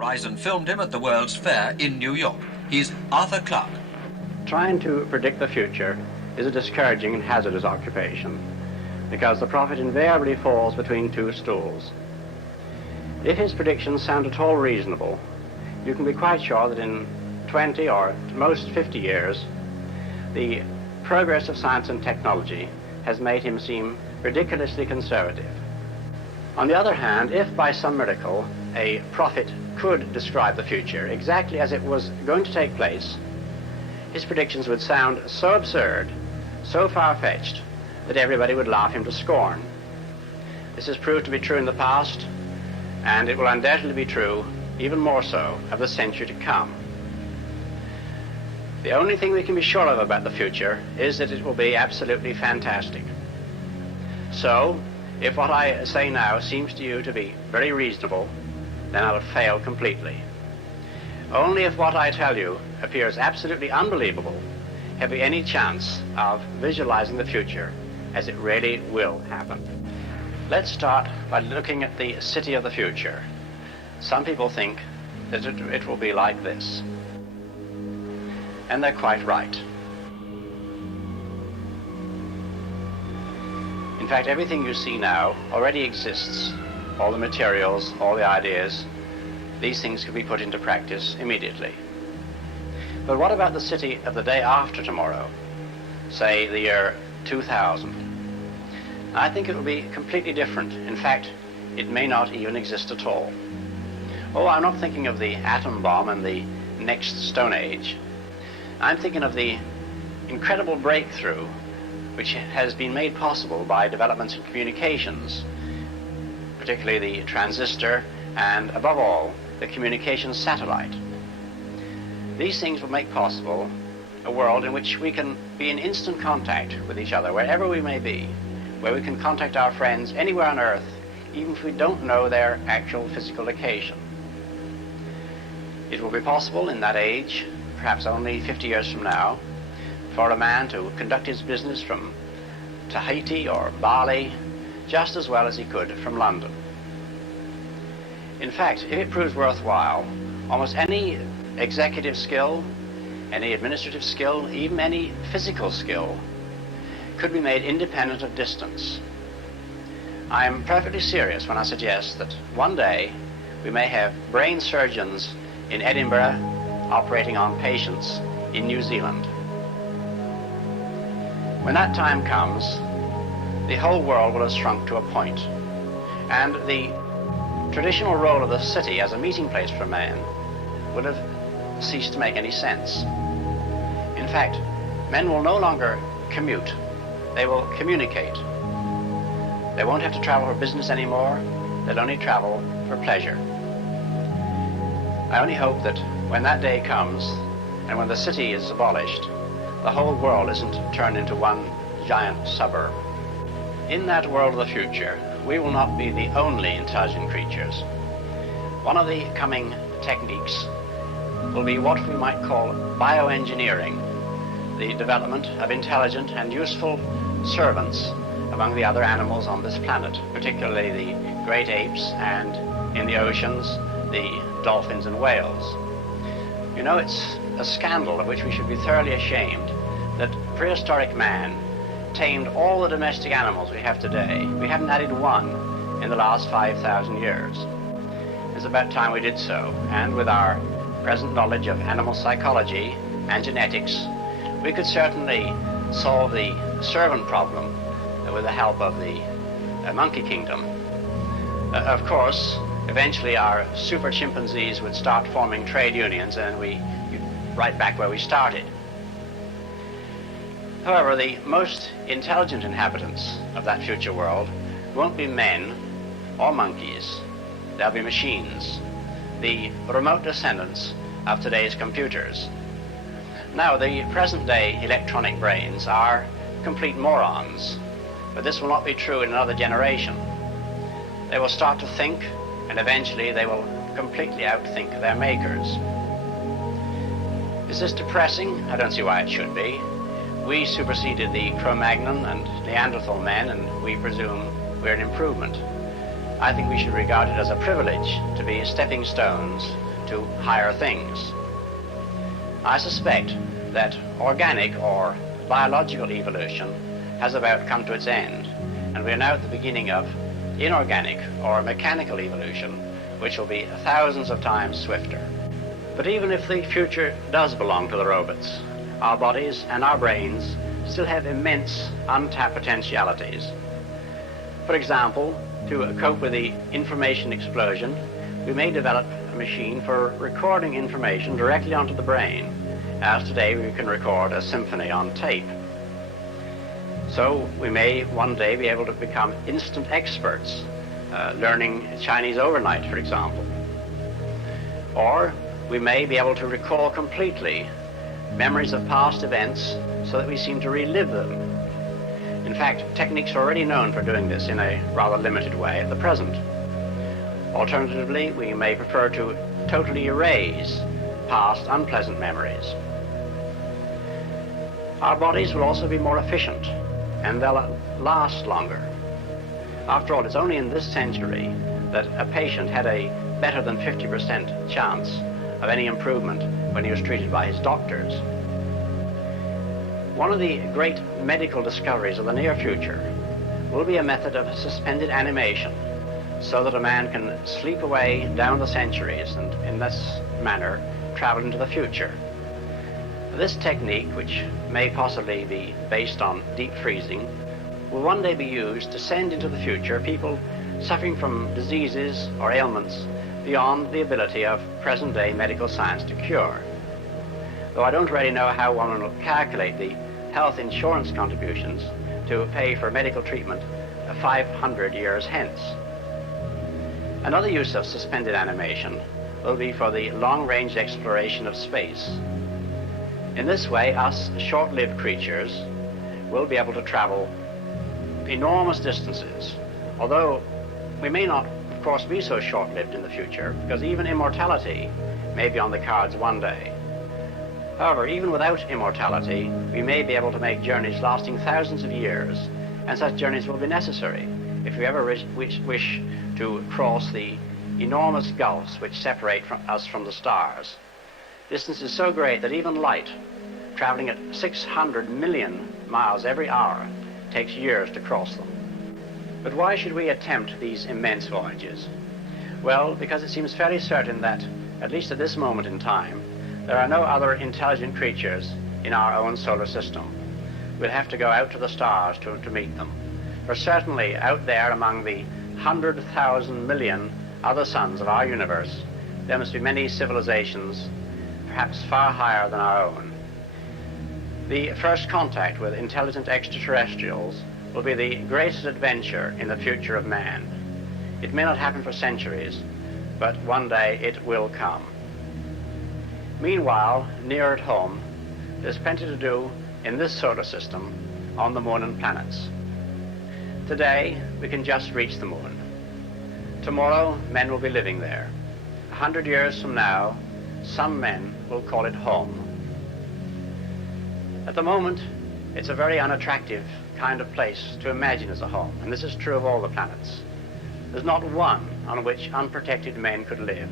Horizon filmed him at the World's Fair in New York. He's Arthur Clarke. Trying to predict the future is a discouraging and hazardous occupation because the prophet invariably falls between two stools. If his predictions sound at all reasonable, you can be quite sure that in 20 or at most 50 years, the progress of science and technology has made him seem ridiculously conservative. On the other hand, if by some miracle a prophet could describe the future exactly as it was going to take place, his predictions would sound so absurd, so far-fetched, that everybody would laugh him to scorn. This has proved to be true in the past, and it will undoubtedly be true, even more so, of the century to come. The only thing we can be sure of about the future is that it will be absolutely fantastic. So, if what I say now seems to you to be very reasonable, then I'll fail completely. Only if what I tell you appears absolutely unbelievable have we any chance of visualizing the future as it really will happen. Let's start by looking at the city of the future. Some people think that it will be like this. And they're quite right. In fact, everything you see now already exists. All the materials, all the ideas, these things can be put into practice immediately. But what about the city of the day after tomorrow? Say the year 2000. I think it will be completely different. In fact, it may not even exist at all. Oh, I'm not thinking of the atom bomb and the next Stone Age. I'm thinking of the incredible breakthrough which has been made possible by developments in communications, particularly the transistor and, above all, the communications satellite. These things will make possible a world in which we can be in instant contact with each other, wherever we may be, where we can contact our friends anywhere on Earth, even if we don't know their actual physical location. It will be possible in that age, perhaps only 50 years from now, for a man to conduct his business from Tahiti or Bali just as well as he could from London. In fact, if it proves worthwhile, almost any executive skill, any administrative skill, even any physical skill, could be made independent of distance. I am perfectly serious when I suggest that one day we may have brain surgeons in Edinburgh operating on patients in New Zealand. When that time comes, the whole world will have shrunk to a point, and the traditional role of the city as a meeting place for man will have ceased to make any sense. In fact, men will no longer commute, they will communicate. They won't have to travel for business anymore, they'll only travel for pleasure. I only hope that when that day comes, and when the city is abolished, the whole world isn't turned into one giant suburb. In that world of the future, we will not be the only intelligent creatures. One of the coming techniques will be what we might call bioengineering, the development of intelligent and useful servants among the other animals on this planet, particularly the great apes and, in the oceans, the dolphins and whales. You know, it's a scandal of which we should be thoroughly ashamed that prehistoric man tamed all the domestic animals we have today. We haven't added one in the last 5,000 years. It's about time we did so, and with our present knowledge of animal psychology and genetics, we could certainly solve the servant problem with the help of the monkey kingdom. Of course, eventually our super chimpanzees would start forming trade unions and we'd right back where we started. However, the most intelligent inhabitants of that future world won't be men or monkeys. They'll be machines, the remote descendants of today's computers. Now, the present-day electronic brains are complete morons, but this will not be true in another generation. They will start to think, and eventually they will completely outthink their makers. Is this depressing? I don't see why it should be. We superseded the Cro-Magnon and Neanderthal men, and we presume we're an improvement. I think we should regard it as a privilege to be stepping stones to higher things. I suspect that organic or biological evolution has about come to its end, and we are now at the beginning of inorganic or mechanical evolution, which will be thousands of times swifter. But even if the future does belong to the robots, our bodies and our brains still have immense untapped potentialities. For example, to cope with the information explosion, we may develop a machine for recording information directly onto the brain, as today we can record a symphony on tape. So we may one day be able to become instant experts, learning Chinese overnight, for example. Or we may be able to recall completely memories of past events so that we seem to relive them. In fact, techniques are already known for doing this in a rather limited way at the present. Alternatively, we may prefer to totally erase past unpleasant memories. Our bodies will also be more efficient, and they'll last longer. After all, it's only in this century that a patient had a better than 50% chance of any improvement when he was treated by his doctors. One of the great medical discoveries of the near future will be a method of suspended animation, so that a man can sleep away down the centuries and in this manner travel into the future. This technique, which may possibly be based on deep freezing, will one day be used to send into the future people suffering from diseases or ailments beyond the ability of present-day medical science to cure. Though I don't really know how one will calculate the health insurance contributions to pay for medical treatment 500 years hence. Another use of suspended animation will be for the long-range exploration of space. In this way, us short-lived creatures will be able to travel enormous distances, although we may not, of course, be so short-lived in the future, because even immortality may be on the cards one day. However, even without immortality, we may be able to make journeys lasting thousands of years, and such journeys will be necessary if we ever wish to cross the enormous gulfs which separate us from the stars. Distances so great that even light, traveling at 600 million miles every hour, takes years to cross them. But why should we attempt these immense voyages? Well, because it seems fairly certain that, at least at this moment in time, there are no other intelligent creatures in our own solar system. We'll have to go out to the stars to meet them. For certainly out there among the 100,000 million other suns of our universe, there must be many civilizations, perhaps far higher than our own. The first contact with intelligent extraterrestrials will be the greatest adventure in the future of man. It may not happen for centuries, but one day it will come. Meanwhile, near at home, there's plenty to do in this solar system on the moon and planets. Today, we can just reach the moon. Tomorrow, men will be living there. 100 years from now, some men will call it home. At the moment, it's a very unattractive kind of place to imagine as a home, and this is true of all the planets. There's not one on which unprotected men could live,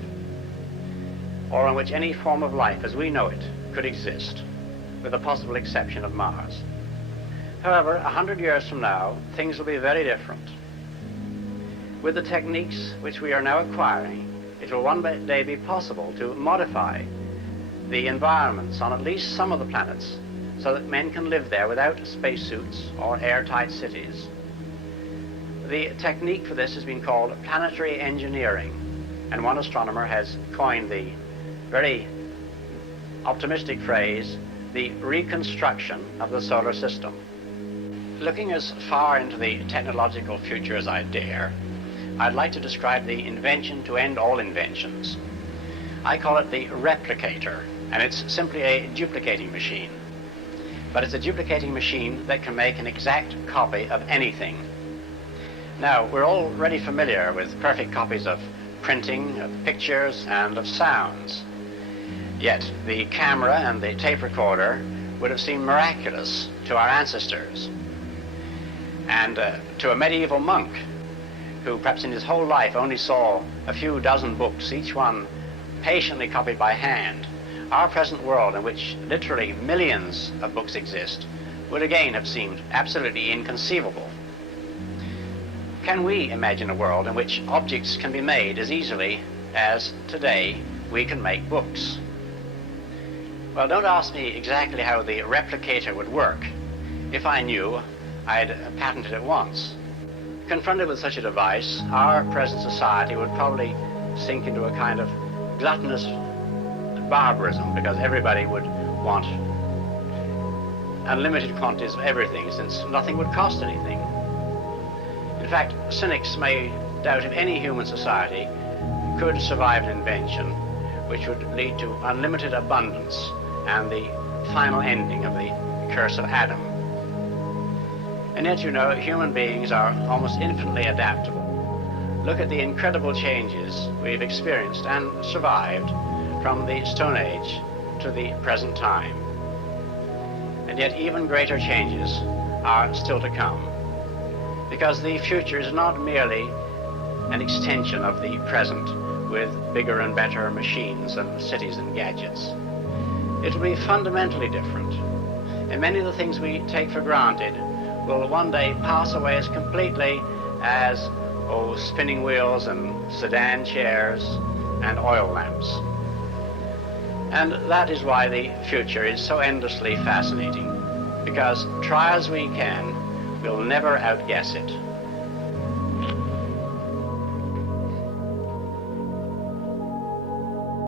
or on which any form of life as we know it could exist, with the possible exception of Mars. However, 100 years from now, things will be very different. With the techniques which we are now acquiring, it will one day be possible to modify the environments on at least some of the planets so that men can live there without spacesuits or airtight cities. The technique for this has been called planetary engineering, and one astronomer has coined the very optimistic phrase, the reconstruction of the solar system. Looking as far into the technological future as I dare, I'd like to describe the invention to end all inventions. I call it the replicator, and it's simply a duplicating machine. But it's a duplicating machine that can make an exact copy of anything. Now, we're already familiar with perfect copies of printing, of pictures, and of sounds. Yet the camera and the tape recorder would have seemed miraculous to our ancestors. And to a medieval monk, who perhaps in his whole life only saw a few dozen books, each one patiently copied by hand, our present world, in which literally millions of books exist, would again have seemed absolutely inconceivable. Can we imagine a world in which objects can be made as easily as today we can make books? Well, don't ask me exactly how the replicator would work. If I knew, I'd patent it at once. Confronted with such a device, our present society would probably sink into a kind of gluttonous barbarism, because everybody would want unlimited quantities of everything, since nothing would cost anything. In fact, cynics may doubt if any human society could survive an invention which would lead to unlimited abundance and the final ending of the curse of Adam. And yet, you know, human beings are almost infinitely adaptable. Look at the incredible changes we've experienced and survived from the Stone Age to the present time. And yet even greater changes are still to come, because the future is not merely an extension of the present with bigger and better machines and cities and gadgets. It will be fundamentally different, and many of the things we take for granted will one day pass away as completely as spinning wheels and sedan chairs and oil lamps. And that is why the future is so endlessly fascinating, because try as we can, we'll never outguess it.